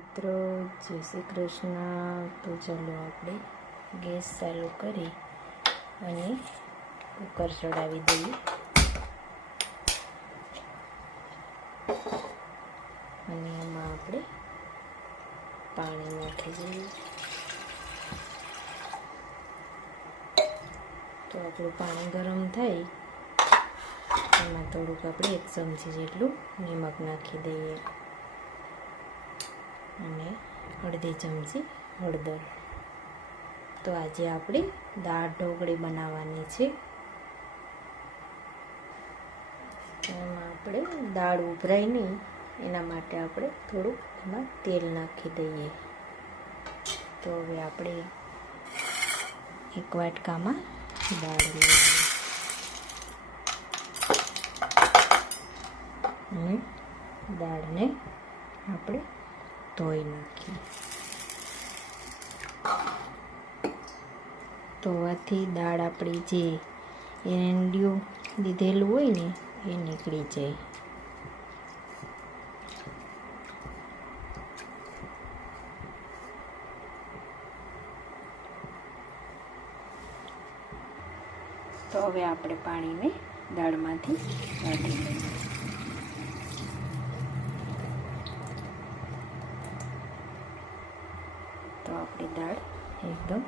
મિત્રો, જય શ્રી કૃષ્ણ. તો ચાલો આપણે ગેસ ચાલુ કરી અને કુકર ચડાવી દઈએ. અને એમાં આપણે પાણી નાખી દઈએ. તો આપણું પાણી ગરમ થાય, એમાં થોડુંક આપણે એક ચમચી જેટલું નિમક નાખી દઈએ. અને અડધી ચમચી હળદર. તો આજે આપણે દાળ ઢોકળી બનાવવાની છે. એમાં આપણે દાળ ઉભરાય નહીં એના માટે આપણે થોડુંક એમાં તેલ નાખી દઈએ. તો હવે આપણે એક વાટકામાં દાળ લઈએ દાળને આપણે ધોઈ નાખીએ ધોવાથી દાળ આપણી જે એંડિયું દીધેલું હોય ને, એ નીકળી જાય. તો હવે આપણે પાણીને દાળમાંથી કાઢી લઈએ. તો આપણી દાળ એકદમ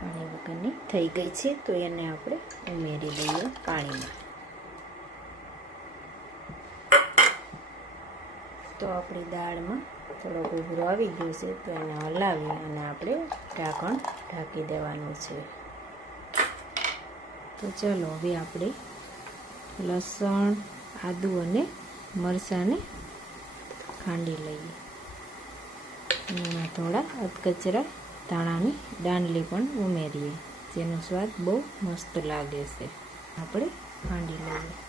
પાણી વગરની થઈ ગઈ છે. તો એને આપણે ઉમેરી દઈએ પાણીમાં. તો આપણી દાળમાં થોડો ઉભરો આવી ગયો છે તો એને હલાવી અને આપણે ઢાંકણ ઢાંકી દેવાનું છે. તો ચલો હવે આપણે લસણ, આદુ અને મરચાંને ખાંડી લઈએ. થોડા અધકચરા ધાણાની દાંડલી પણ ઉમેરીએ, જેનો સ્વાદ બહુ મસ્ત લાગે છે. આપણે ખાંડી લઈએ.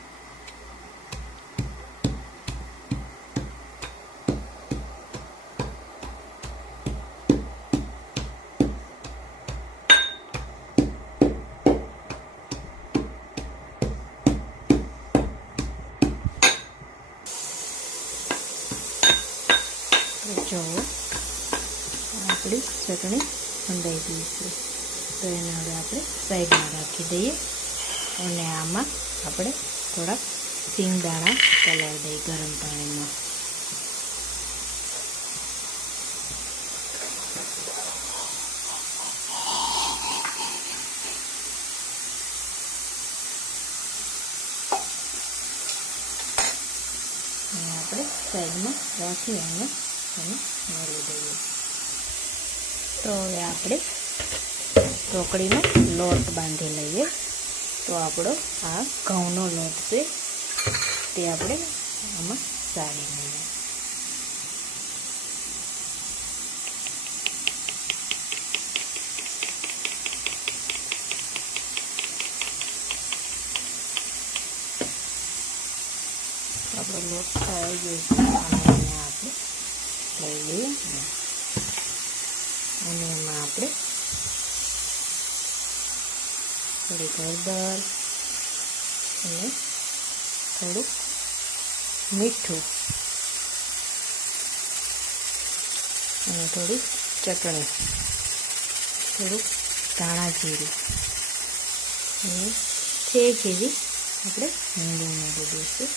ચટણી ખંડાઈ દઈશું. તો એને હવે આપણે સાઈડમાં રાખી દઈએ. અને આમાં આપણે થોડાક સિંગદાણા પલાળી દઈએ ગરમ પાણીમાં. આપણે સાઈડમાં રાખી અને એને મેળવી દઈએ. તો હવે આપણે ઢોકળીનો લોટ બાંધી લઈએ. તો આપણો આ ઘઉંનો લોટ છે, તે આપણે આમાં સારી લઈએ. આપણો લોટ થઈ ગયો છે અને આપણે લઈ લઈએ અને એમાં આપણે થોડીક હળદર અને થોડુંક મીઠું અને થોડીક ચટણી થોડુંક ધાણા જીરું અને છે જેવી આપણે હિંગ ઉમેરી દઈશું.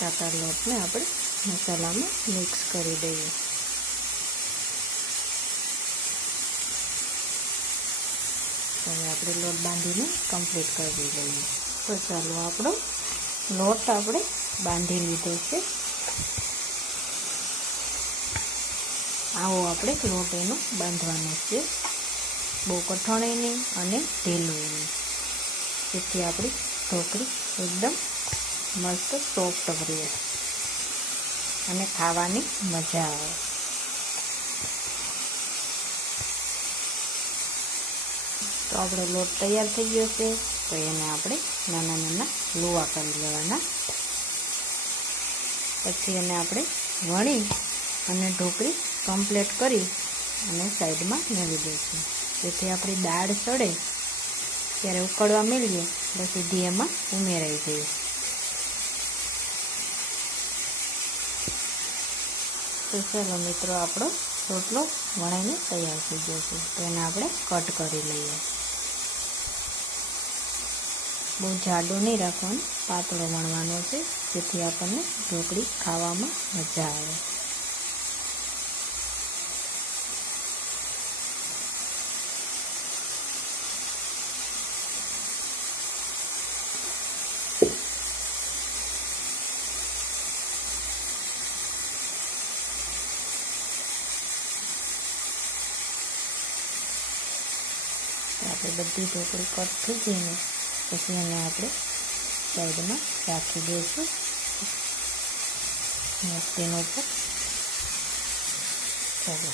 તાતા લોટને આપણે મસાલામાં મિક્સ કરી દઈએ. હવે આપણે લોટ બાંધીને કમ્પ્લીટ કરી લઈએ. તો ચાલો આપણો લોટ આપણે બાંધી લીધો છે. આવો આપણે લોટ એનો બાંધવાનો છે. બહુ કઠણ નહીં અને ઢીલું નહીં જેથી આપણી ઢોકળી એકદમ મસ્ત સોફ્ટ રહે. અને ખાવાની મજા આવે. તો આપણો લોટ તૈયાર થઈ ગયો છે, તો એને આપણે નાના નાના લુવા કરી લેવાના. પછી એને આપણે વણી અને ઢોકળી કમ્પ્લીટ કરી અને સાઈડમાં મેળવી દઈશું. જેથી આપણી દાળ સડે, ત્યારે ઉકળવા મેળવીએ એટલે સીધી એમાં ઉમેરાઈ જઈએ તો ચાલો મિત્રો, આપણો રોટલો વણાઈને તૈયાર થઈ ગયો છે. તો એને આપણે કટ કરી લઈએ. બહુ જાડો નહીં રાખવાનું, પાતળો વણવાનો છે, જેથી આપણને ઢોકળી ખાવામાં મજા આવે. આપણે બધી ઢોકળી કટ થઈ ગઈ ને પછી એને આપણે સાઈડમાં રાખી દઈશું. તેનો ઉપર. ચાલો.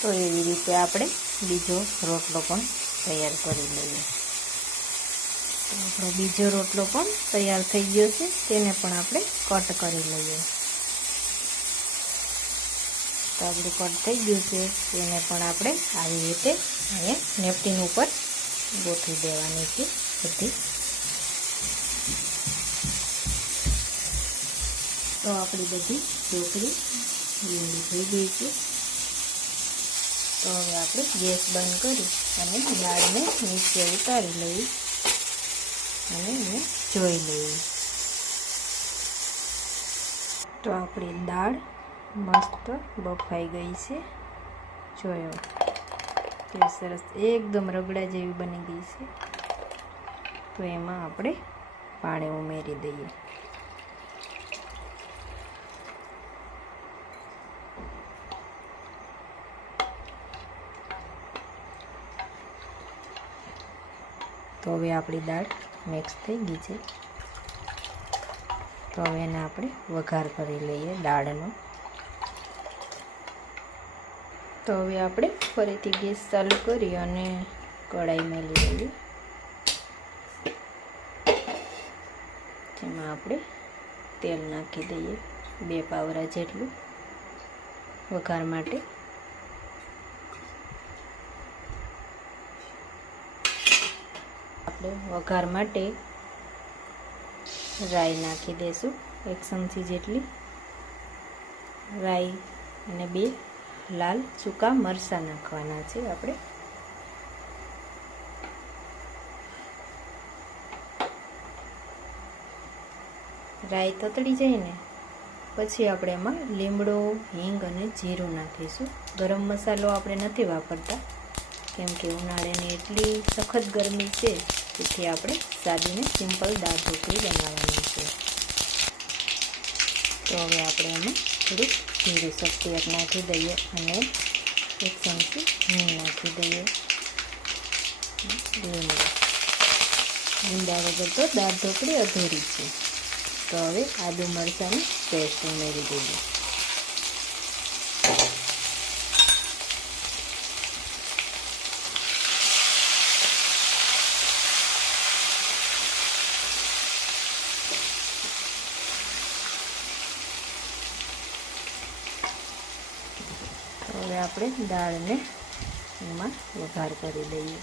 તો એવી રીતે આપણે બીજો રોટલો પણ તૈયાર કરી લઈએ. આપણો બીજો રોટલો પણ તૈયાર થઈ ગયો છે. તેને પણ આપણે કટ કરી લઈએ. તો આપણું કટ થઈ ગયું છે. તેને પણ આપણે આવી રીતે અહીંયા નેપટીન ઉપર ગોઠવી દેવાની છે બધી. તો આપણી બધી ઢોકળી લીલી થઈ ગઈ છે. તો હવે આપણે ગેસ બંધ કરી અને લાડને નીચે ઉતારી લઈએ. અને એને જોઈ લઈએ. તો આપણી દાળ મસ્ત બફાઈ ગઈ છે. જોયો. તે સરસ, એકદમ રગડા જેવી બની ગઈ છે. તો એમાં આપણે પાણી ઉમેરી દઈએ. તો હવે આપણી દાળ મિક્સ થઈ ગઈ છે. તો હવે એને આપણે વઘાર કરી લઈએ દાળનો. તો હવે આપણે ફરીથી ગેસ ચાલુ કરી અને કઢાઈ મેલી લઈએ. જેમાં આપણે તેલ નાખી દઈએ બે પાવરા જેટલું વઘાર માટે. આપણે વઘાર માટે રાઈ નાખી દઈશું એક ચમચી જેટલી. રાઈ અને બે લાલ સૂકા મરચાં નાખવાના છે આપણે. રાઈ તતડી જાય ને પછી આપણે એમાં લીમડો, હિંગ અને જીરું નાખીશું. ગરમ મસાલો આપણે નથી વાપરતા, કેમ કે ઉનાળાની એટલી સખત ગરમી છે તેથી આપણે સાદીને સિમ્પલ દાળ ઢોકળી બનાવવાની છે. તો હવે આપણે એમાં થોડુંક જીરું સફેદ નાખી દઈએ અને એક ચમચી હિંગ નાખી દઈએ. લીમડો લીમડા વગર તો દાળ ઢોકળી અધૂરી છે. તો હવે આદુ મરચાંની પેસ્ટ ઉમેરી દઈએ હવે આપણે દાળને એમાં વઘાર કરી દઈએ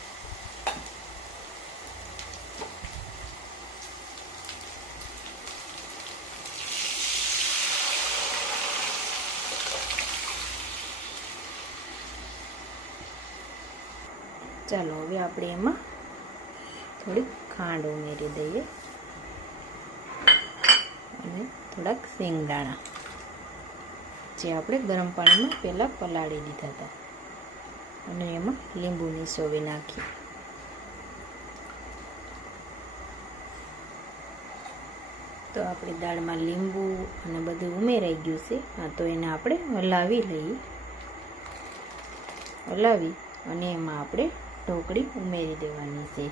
ચાલો, હવે આપણે એમાં થોડીક ખાંડ ઉમેરી દઈએ. અને થોડાક શેંગદાણા. જે આપણે ગરમ પાણીમાં પહેલાં પલાળી દીધા હતા. અને એમાં લીંબુની સોવી નાખી. તો આપણી દાળમાં લીંબુ અને બધું ઉમેરાઈ ગયું છે. હા, તો એને આપણે હલાવી લઈએ. હલાવી અને એમાં આપણે ઢોકળી ઉમેરી દેવાની છે.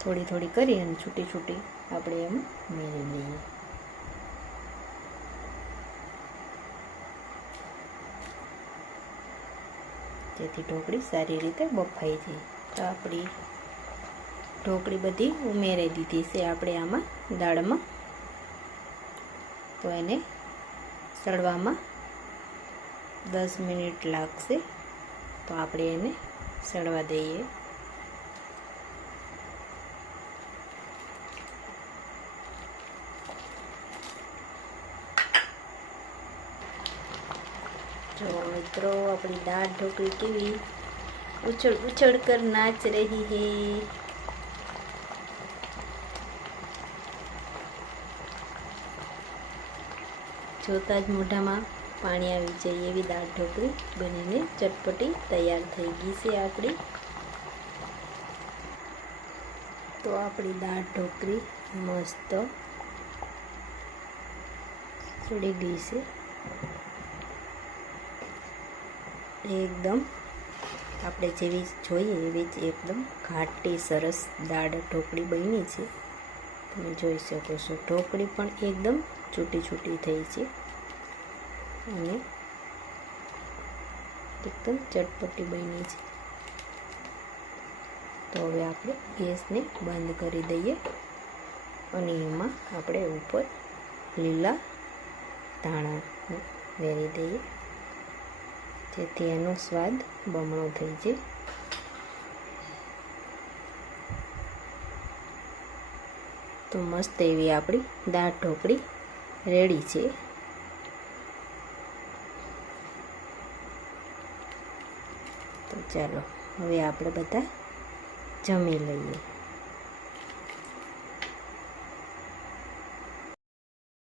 થોડી થોડી કરી અને છૂટી છૂટી આપણે એમાં ઉમેરી લઈએ. જેથી ઢોકળી સારી રીતે બફાઈ જાય. તો આપણી ઢોકળી બધી ઉમેરાઈ દીધી છે. આપણે આમાં દાળમાં તો એને સળવામાં દસ મિનિટ લાગશે. તો આપણે એને સળવા દઈએ. જો મિત્રો, આપણી દાળ ઢોકળી કેવી ઉછળ ઉછળ કર નાચ રહી હે. જોતા જ મોઢામાં પાણી આવી જાય એવી દાળ ઢોકળી બનીને ચટપટી તૈયાર થઈ ગઈ છે આપણી. તો આપણી દાળ ઢોકળી મસ્ત ચડી ગઈ છે. એકદમ આપણે જેવી જોઈએ એવી જ એકદમ ઘાટી સરસ દાળ ઢોકળી બની છે. તમે જોઈ શકો છો, ઢોકળી પણ એકદમ છૂટી છૂટી થઈ છે. અને એકદમ ચટપટી બની છે. તો હવે આપણે ગેસને બંધ કરી દઈએ અને એમાં આપણે ઉપર લીલા ધાણા વેરી દઈએ. જેથી એનો સ્વાદ બમણો થઈ જાય. તો મસ્ત એવી આપણી દાળ ઢોકળી રેડી છે. તો ચાલો, હવે આપણે બધા જમી લઈએ.